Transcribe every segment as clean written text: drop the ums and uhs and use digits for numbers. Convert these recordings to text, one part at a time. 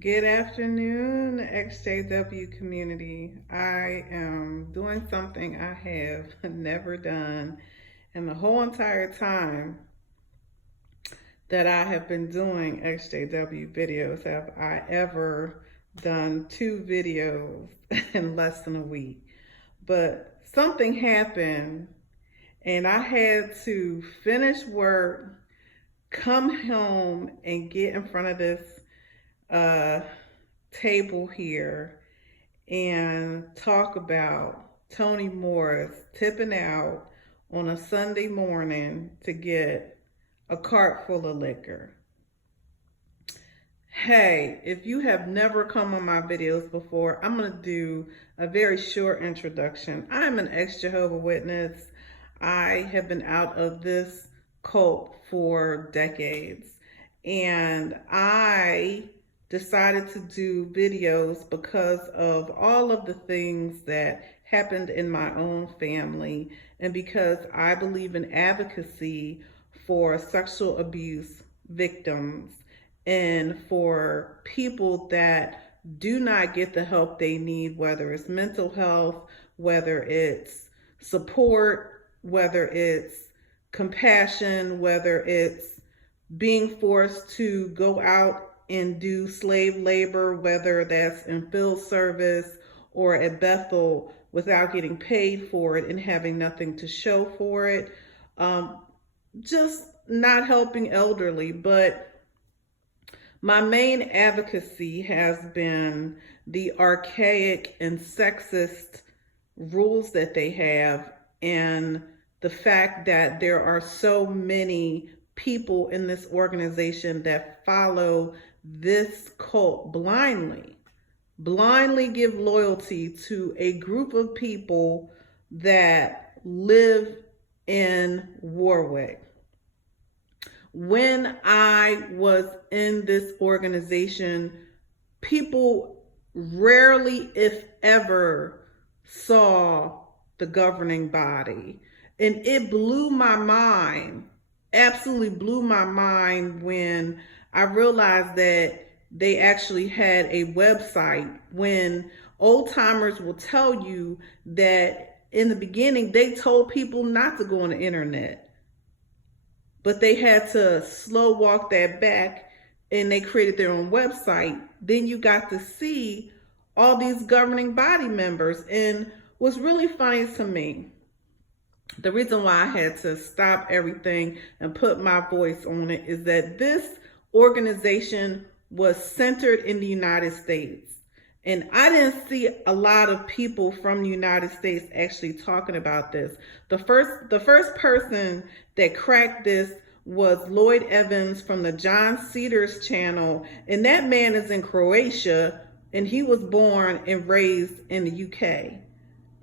Good afternoon, EXJW community. I am doing something I have never done in the whole entire time that I have been doing XJW videos. Have I ever done 2 videos in less than a week? But something happened and I had to finish work, come home, and get in front of this uh, table here and talk about Toni Morris tipping out on a Sunday morning to get a cart full of liquor. Hey, if you have never come on my videos before, I'm going to do a very short introduction. I'm an ex-Jehovah's Witness. I have been out of this cult for decades, and I decided to do videos because of all of the things that happened in my own family, and because I believe in advocacy for sexual abuse victims and for people that do not get the help they need, whether it's mental health, whether it's support, whether it's compassion, whether it's being forced to go out and do slave labor, whether that's in field service or at Bethel without getting paid for it and having nothing to show for it. Just not helping elderly, but my main advocacy has been the archaic and sexist rules that they have, and the fact that there are so many people in this organization that follow this cult blindly give loyalty to a group of people that live in Warwick. When I was in this organization, people rarely, if ever, saw the governing body. And it blew my mind, absolutely blew my mind, when I realized that they actually had a website. When old timers will tell you that in the beginning, they told people not to go on the internet, but they had to slow walk that back and they created their own website. Then you got to see all these governing body members. And what's really funny to me, the reason why I had to stop everything and put my voice on it, is that this organization was centered in the United States. And I didn't see a lot of people from the United States actually talking about this. The first person that cracked this was Lloyd Evans from the John Cedars channel. And that man is in Croatia, and he was born and raised in the UK.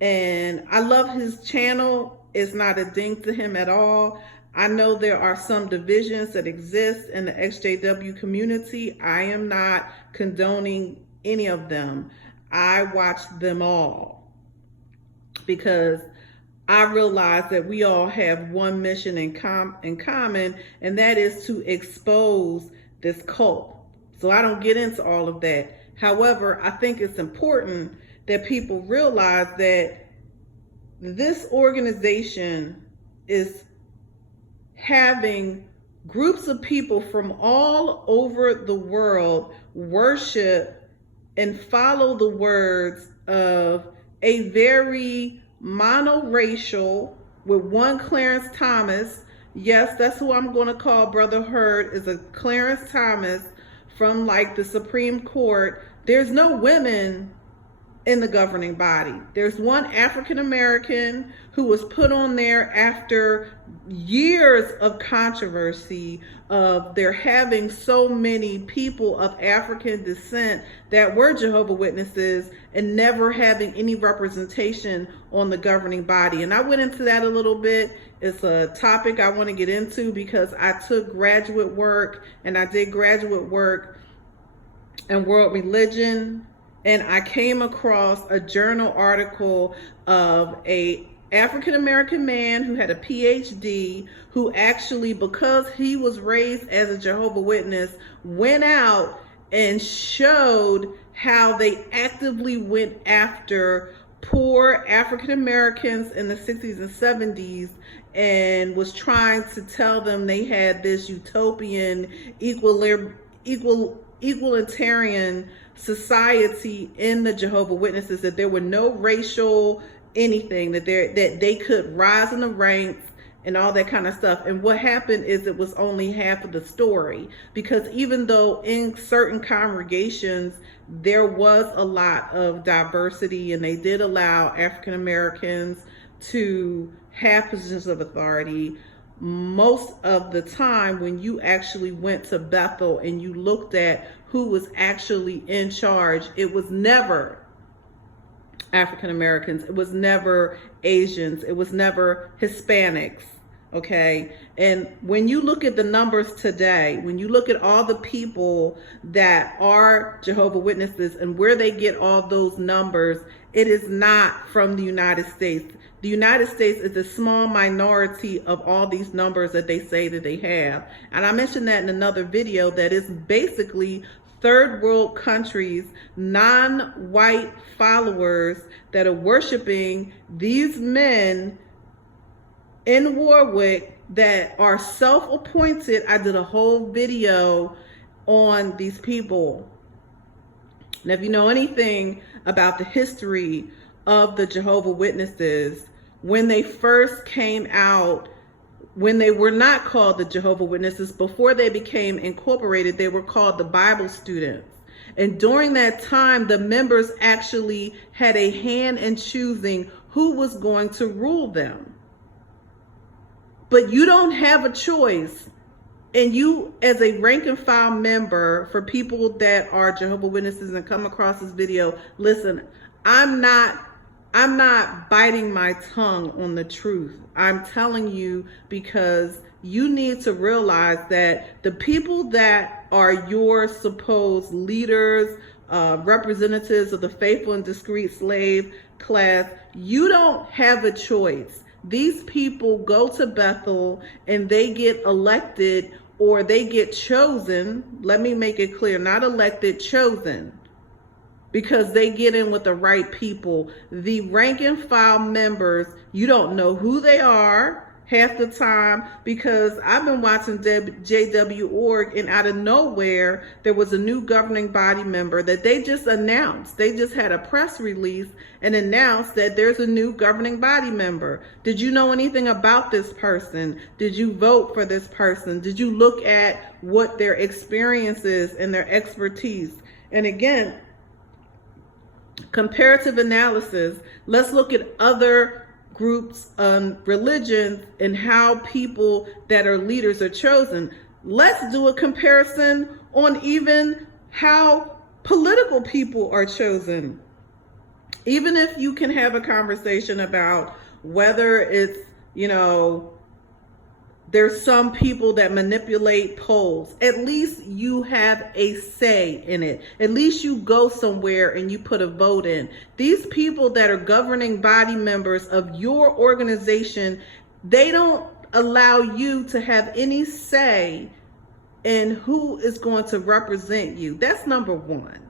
And I love his channel. It's not a ding to him at all. I know there are some divisions that exist in the XJW community. I am not condoning any of them. I watch them all because I realize that we all have one mission in common, and that is to expose this cult. So I don't get into all of that. However, I think it's important that people realize that this organization is having groups of people from all over the world worship and follow the words of a very monoracial, with one Clarence Thomas. Yes, that's who I'm going to call Brother Heard, is a Clarence Thomas from like the Supreme Court. There's no women in the governing body. There's one African American who was put on there after years of controversy of there having so many people of African descent that were Jehovah's Witnesses and never having any representation on the governing body. And I went into that a little bit. It's a topic I want to get into because I took graduate work, and I did graduate work in world religion. And I came across a journal article of a African-American man who had a PhD, who actually, because he was raised as a Jehovah's Witness, went out and showed how they actively went after poor African Americans in the 60s and 70s and was trying to tell them they had this utopian egalitarian society in the Jehovah's Witnesses, that there were no racial anything, that they could rise in the ranks and all that kind of stuff. And what happened is it was only half of the story, because even though in certain congregations there was a lot of diversity and they did allow African Americans to have positions of authority, most of the time when you actually went to Bethel and you looked at who was actually in charge, it was never African Americans, it was never Asians, it was never Hispanics. Okay. And when you look at the numbers today, when you look at all the people that are Jehovah's Witnesses and where they get all those numbers, it is not from the United States. The United States is a small minority of all these numbers that they say that they have. And I mentioned that in another video, that is basically third world countries, non-white followers that are worshiping these men in Warwick that are self-appointed. I did a whole video on these people. Now, if you know anything about the history of the Jehovah's Witnesses, when they first came out, when they were not called the Jehovah's Witnesses, before they became incorporated, they were called the Bible students. And during that time, the members actually had a hand in choosing who was going to rule them. But you don't have a choice. And you, as a rank and file member, for people that are Jehovah's Witnesses and come across this video, listen, I'm not biting my tongue on the truth. I'm telling you because you need to realize that the people that are your supposed leaders, representatives of the faithful and discreet slave class, you don't have a choice. These people go to Bethel and they get elected, or they get chosen. Let me make it clear, not elected, chosen, because they get in with the right people. The rank and file members, you don't know who they are half the time, because I've been watching JW.org, and out of nowhere, there was a new governing body member that they just announced. They just had a press release and announced that there's a new governing body member. Did you know anything about this person? Did you vote for this person? Did you look at what their experience is and their expertise? And again, comparative analysis, let's look at other groups, religions, and how people that are leaders are chosen. Let's do a comparison on even how political people are chosen. Even if you can have a conversation about whether it's, there's some people that manipulate polls, at least you have a say in it. At least you go somewhere and you put a vote in. These people that are governing body members of your organization, they don't allow you to have any say in who is going to represent you. That's number one.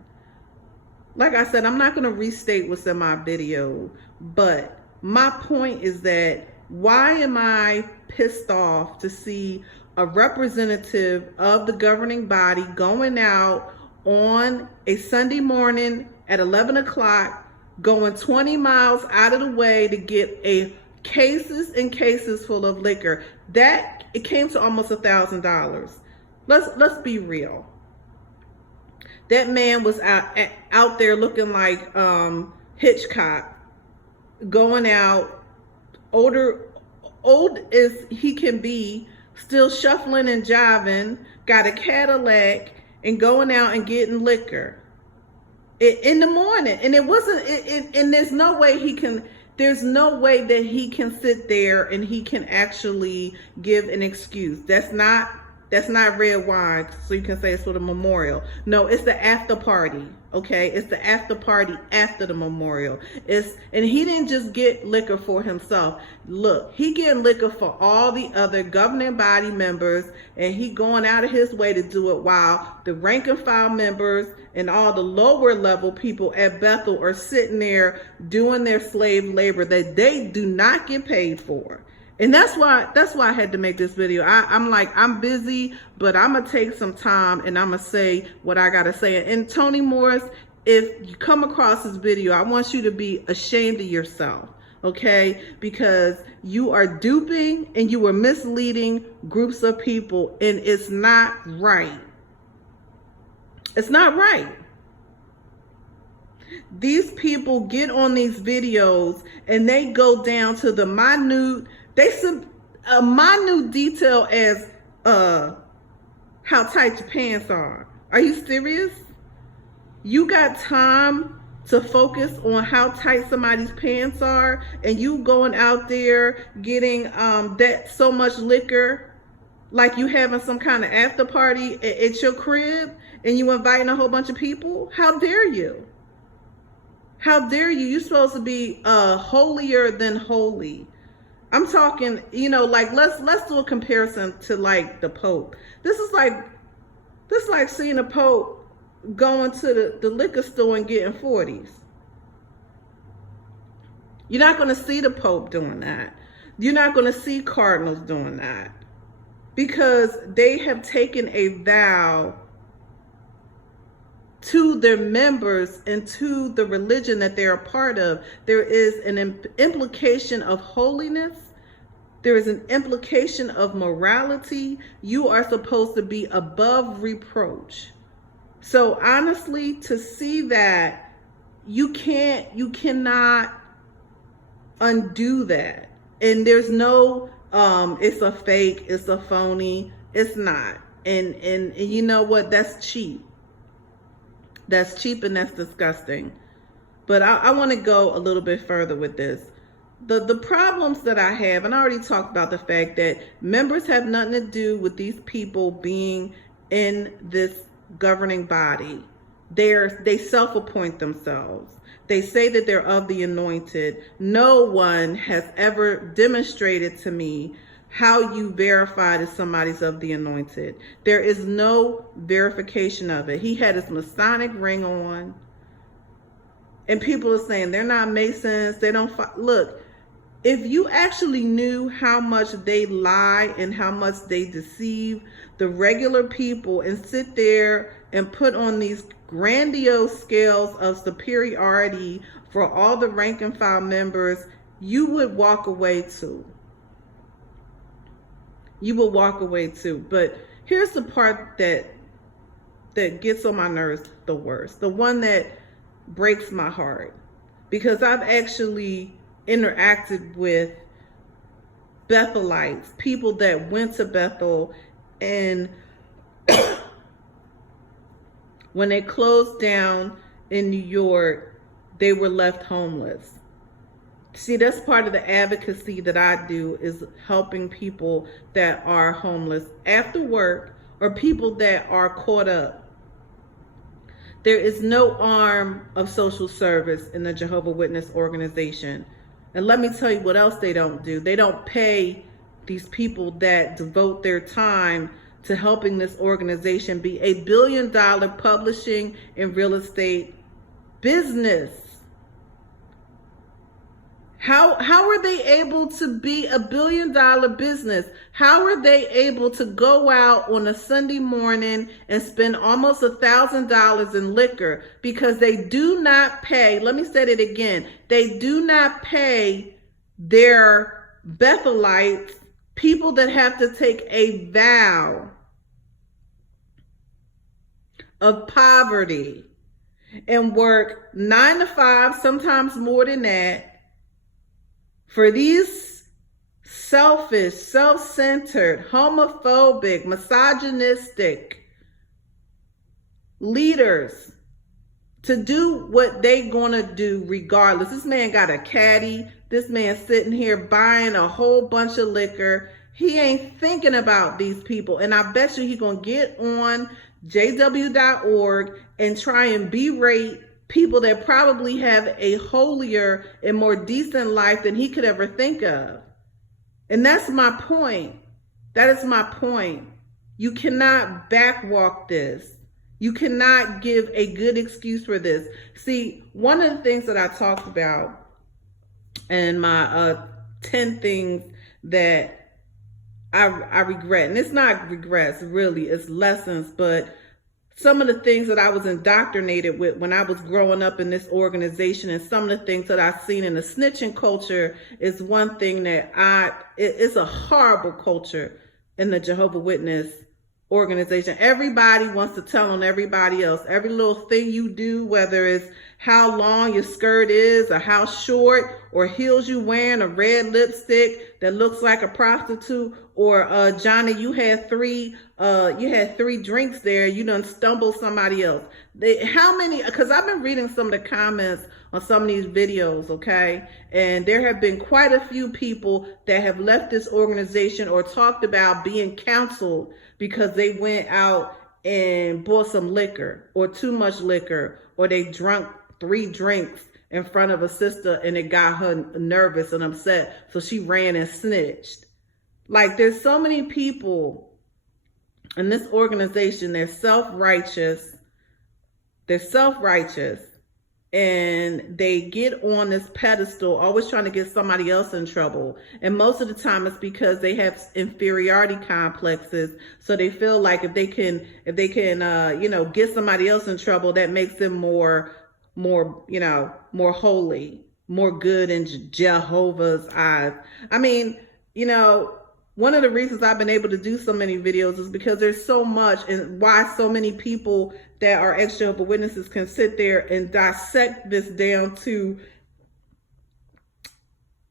Like I said, I'm not going to restate what's in my video, but my point is that why am I pissed off to see a representative of the governing body going out on a Sunday morning at 11 o'clock, going 20 miles out of the way to get a cases and cases full of liquor? That, it came to almost $1,000. Let's be real. That man was out there looking like Hitchcock, going out, old as he can be, still shuffling and jiving, got a Cadillac, and going out and getting liquor in the morning. And it wasn't, and there's no way that he can sit there and he can actually give an excuse. That's not That's not red wine, so you can say it's for the memorial. No, it's the after party, okay? It's the after party after the memorial. And he didn't just get liquor for himself. Look, he getting liquor for all the other governing body members, and he going out of his way to do it while the rank and file members and all the lower level people at Bethel are sitting there doing their slave labor that they do not get paid for. And that's why I had to make this video. I'm like, I'm busy, but I'm going to take some time and I'm going to say what I got to say. And Toni Morris, if you come across this video, I want you to be ashamed of yourself, okay? Because you are duping and you are misleading groups of people, and it's not right. It's not right. These people get on these videos and they go down to the minute detail as how tight your pants are. Are you serious? You got time to focus on how tight somebody's pants are, and you going out there getting that so much liquor, like you having some kind of after party at your crib, and you inviting a whole bunch of people? How dare you? How dare you? You're supposed to be holier than holy. I'm talking, you know, like let's do a comparison to like the Pope. This is like seeing a Pope going to the liquor store and getting 40s. You're not going to see the Pope doing that. You're not going to see cardinals doing that, because they have taken a vow to their members and to the religion that they're a part of. There is an implication of holiness. There is an implication of morality. You are supposed to be above reproach. So honestly, to see that, you cannot undo that. And there's no, it's a fake, it's a phony. It's not. And you know what? That's cheap. That's cheap and that's disgusting. But I want to go a little bit further with this. The problems that I have, and I already talked about the fact that members have nothing to do with these people being in this governing body. They self-appoint themselves. They say that they're of the anointed. No one has ever demonstrated to me how you verify that somebody's of the anointed. There is no verification of it. He had his Masonic ring on, and people are saying they're not Masons. They don't look. If you actually knew how much they lie and how much they deceive the regular people and sit there and put on these grandiose scales of superiority for all the rank and file members, you would walk away too. You will walk away too. But here's the part that gets on my nerves the worst. The one that breaks my heart. Because I've actually interacted with Bethelites, people that went to Bethel, and when they closed down in New York, they were left homeless. See, that's part of the advocacy that I do, is helping people that are homeless after work, or people that are caught up. There is no arm of social service in the Jehovah's Witness organization. And let me tell you what else they don't do. They don't pay these people that devote their time to helping this organization be a $1 billion publishing and real estate business. How are they able to be a $1 billion business? How are they able to go out on a Sunday morning and spend almost $1,000 in liquor? Because they do not pay, let me say it again, they do not pay their Bethelites, people that have to take a vow of poverty and work 9 to 5, sometimes more than that, for these selfish, self-centered, homophobic, misogynistic leaders to do what they gonna do regardless. This man got a caddy. This man sitting here buying a whole bunch of liquor. he ain't thinking about these people. And I bet you he gonna get on jw.org and try and berate people that probably have a holier and more decent life than he could ever think of. And that's my point. That is my point. You cannot backwalk this. You cannot give a good excuse for this. See, one of the things that I talked about in my 10 things that I regret, and it's not regrets really, it's lessons, but some of the things that I was indoctrinated with when I was growing up in this organization, and some of the things that I've seen in the snitching culture is one thing that it's a horrible culture in the Jehovah's Witness organization. Everybody wants to tell on everybody else. Every little thing you do, whether it's how long your skirt is or how short, or heels you wearing, a red lipstick that looks like a prostitute, or Johnny, you had three drinks there, you done stumbled somebody else. How many, because I've been reading some of the comments on some of these videos, okay? And there have been quite a few people that have left this organization or talked about being counseled because they went out and bought some liquor or too much liquor, or they drunk 3 drinks in front of a sister and it got her nervous and upset, so she ran and snitched. Like, there's so many people in this organization, they're self-righteous, and they get on this pedestal, always trying to get somebody else in trouble. And most of the time it's because they have inferiority complexes. So they feel like if they can, get somebody else in trouble, that makes them more holy, more good in Jehovah's eyes. I mean, one of the reasons I've been able to do so many videos is because there's so much, and why so many people that are ex-Jehovah's Witnesses can sit there and dissect this down to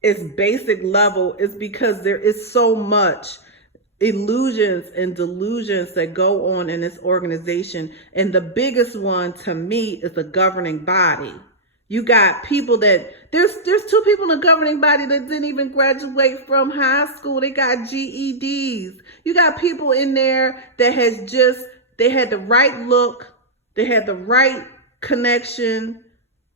its basic level, is because there is so much illusions and delusions that go on in this organization. And the biggest one to me is the governing body. You got people that, there's 2 people in the governing body that didn't even graduate from high school. They got GEDs. You got people in there that they had the right look, they had the right connection.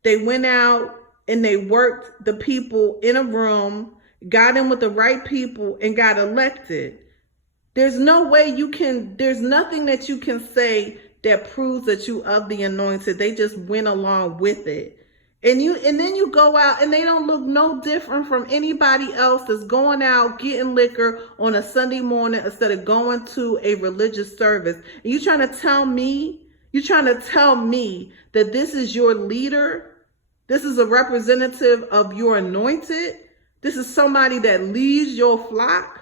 They went out and they worked the people in a room, got in with the right people, and got elected. There's no way there's nothing that you can say that proves that you of the anointed. They just went along with it. And then you go out and they don't look no different from anybody else that's going out getting liquor on a Sunday morning instead of going to a religious service. And you trying to tell me that this is your leader? This is a representative of your anointed? This is somebody that leads your flock?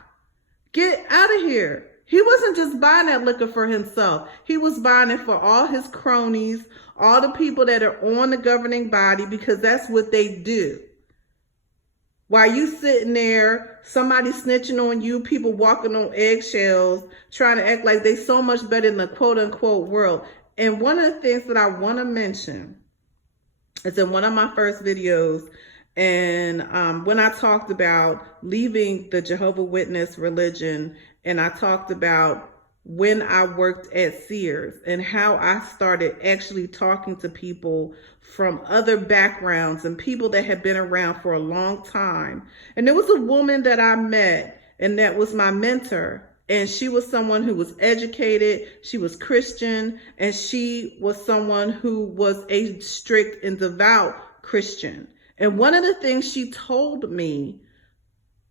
Get out of here. He wasn't just buying that liquor for himself. He was buying it for all his cronies, all the people that are on the governing body, because that's what they do. While you sitting there, somebody snitching on you, people walking on eggshells, trying to act like they so much better in the quote unquote world. And one of the things that I want to mention is in one of my first videos, and when I talked about leaving the Jehovah's Witness religion, and I talked about when I worked at Sears and how I started actually talking to people from other backgrounds and people that had been around for a long time. And there was a woman that I met, and that was my mentor. And she was someone who was educated, she was Christian, and she was someone who was a strict and devout Christian. And one of the things she told me,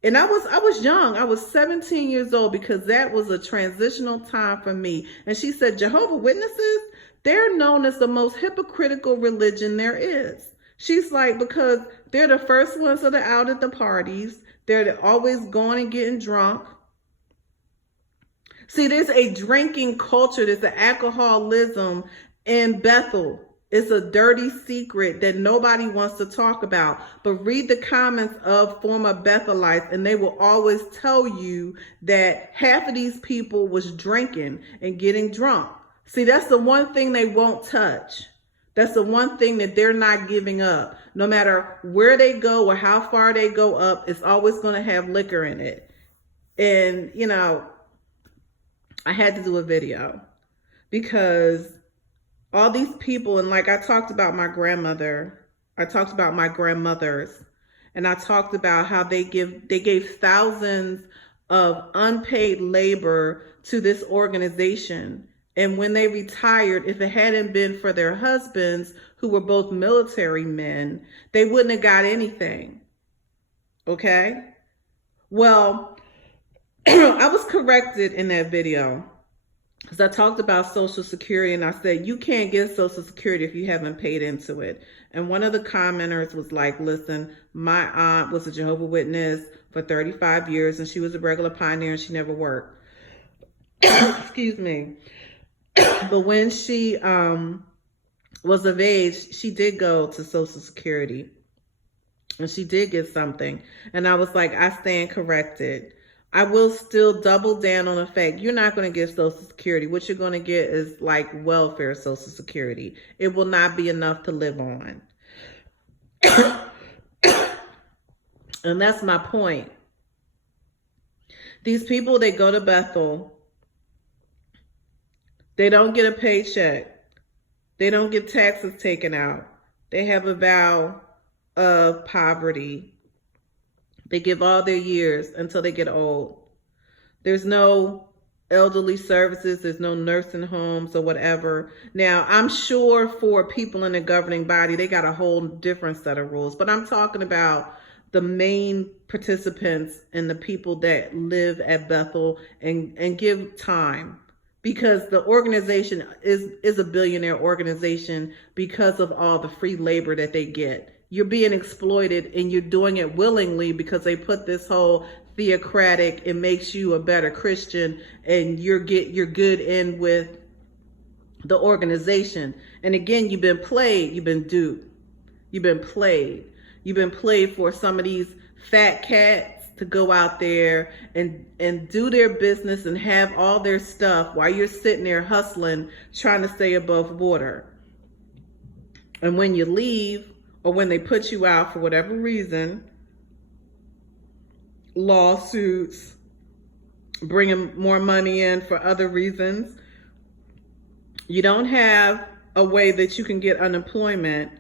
and I was young, I was 17 years old, because that was a transitional time for me. And she said, Jehovah's Witnesses, they're known as the most hypocritical religion there is. She's like, because they're the first ones that are out at the parties. They're always going and getting drunk. See, there's a drinking culture, there's an alcoholism in Bethel. It's a dirty secret that nobody wants to talk about. But read the comments of former Bethelites, and they will always tell you that half of these people was drinking and getting drunk. See, that's the one thing they won't touch. That's the one thing that they're not giving up. No matter where they go or how far they go up, it's always going to have liquor in it. And, I had to do a video because all these people, and like I talked about my grandmother, I talked about my grandmothers, and I talked about how they gave thousands of unpaid labor to this organization. And when they retired, if it hadn't been for their husbands, who were both military men, they wouldn't have got anything. Okay? Well, I was corrected in that video because I talked about Social Security and I said, you can't get Social Security if you haven't paid into it. And one of the commenters was like, listen, my aunt was a Jehovah's Witness for 35 years and she was a regular pioneer and she never worked. Excuse me. But when she was of age, she did go to Social Security and she did get something. And I was like, I stand corrected. I will still double down on the fact you're not going to get Social Security. What you're going to get is like welfare Social Security. It will not be enough to live on. And that's my point. These people, they go to Bethel. They don't get a paycheck. They don't get taxes taken out. They have a vow of poverty. They give all their years until they get old. There's no elderly services. There's no nursing homes or whatever. Now, I'm sure for people in the governing body, they got a whole different set of rules. But I'm talking about the main participants and the people that live at Bethel and give time. Because the organization is a billionaire organization because of all the free labor that they get. You're being exploited and you're doing it willingly because they put this whole theocratic, it makes you a better Christian and you're good in with the organization. And again, you've been played, you've been duped, you've been played. You've been played for some of these fat cats to go out there and do their business and have all their stuff while you're sitting there hustling, trying to stay above water. And when you leave, or when they put you out for whatever reason, lawsuits, bringing more money in for other reasons, you don't have a way that you can get unemployment.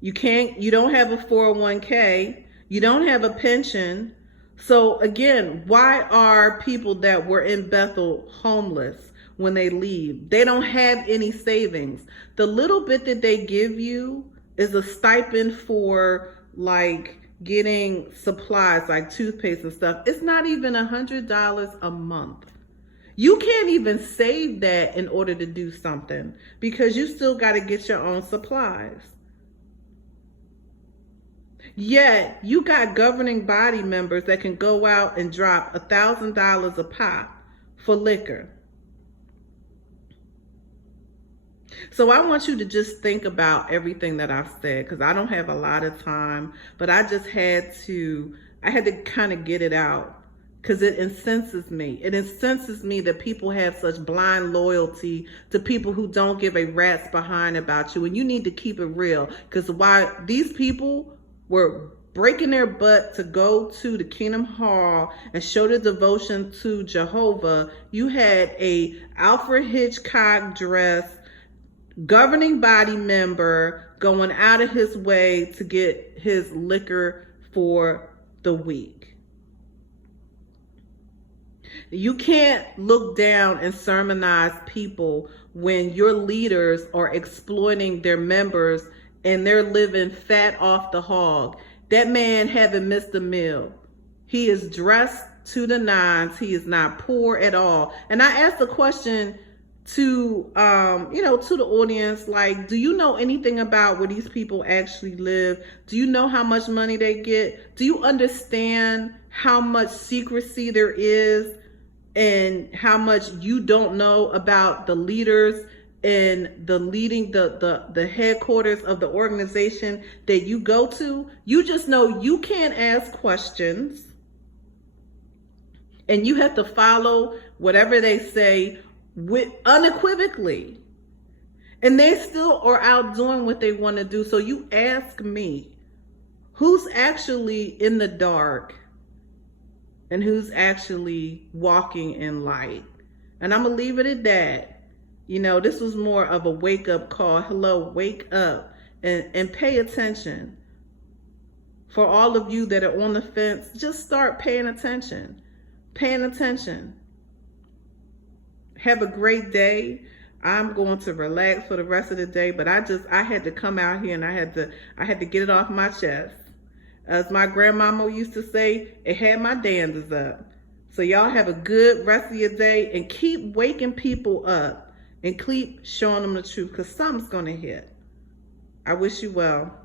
You don't have a 401k. You don't have a pension. So again, why are people that were in Bethel homeless when they leave? They don't have any savings. The little bit that they give you is a stipend for like getting supplies like toothpaste and stuff. It's not even $100 a month. You can't even save that in order to do something because you still got to get your own supplies. Yet you got governing body members that can go out and drop $1,000 a pop for liquor. So I want you to just think about everything that I've said because I don't have a lot of time, but I had to kind of get it out because it incenses me. It incenses me that people have such blind loyalty to people who don't give a rat's behind about you. And you need to keep it real because why these people were breaking their butt to go to the Kingdom Hall and show the devotion to Jehovah, you had a Alfred Hitchcock dress governing body member going out of his way to get his liquor for the week. You can't look down and sermonize people when your leaders are exploiting their members and they're living fat off the hog. That man haven't missed a meal. He is dressed to the nines. He is not poor at all. And I asked a question to the audience, like, do you know anything about where these people actually live? Do you know how much money they get? Do you understand how much secrecy there is and how much you don't know about the leaders and the headquarters of the organization that you go to? You just know you can't ask questions and you have to follow whatever they say with unequivocally, and they still are out doing what they want to do. So you ask me, who's actually in the dark and who's actually walking in light. And I'm going to leave it at that. You know, this was more of a wake up call. Hello, wake up and pay attention. For all of you that are on the fence, just start paying attention. Paying attention. Have a great day. I'm going to relax for the rest of the day, but I had to come out here and I had to get it off my chest. As my grandmama used to say, it had my danders up. So y'all have a good rest of your day and keep waking people up and keep showing them the truth, because something's going to hit. I wish you well.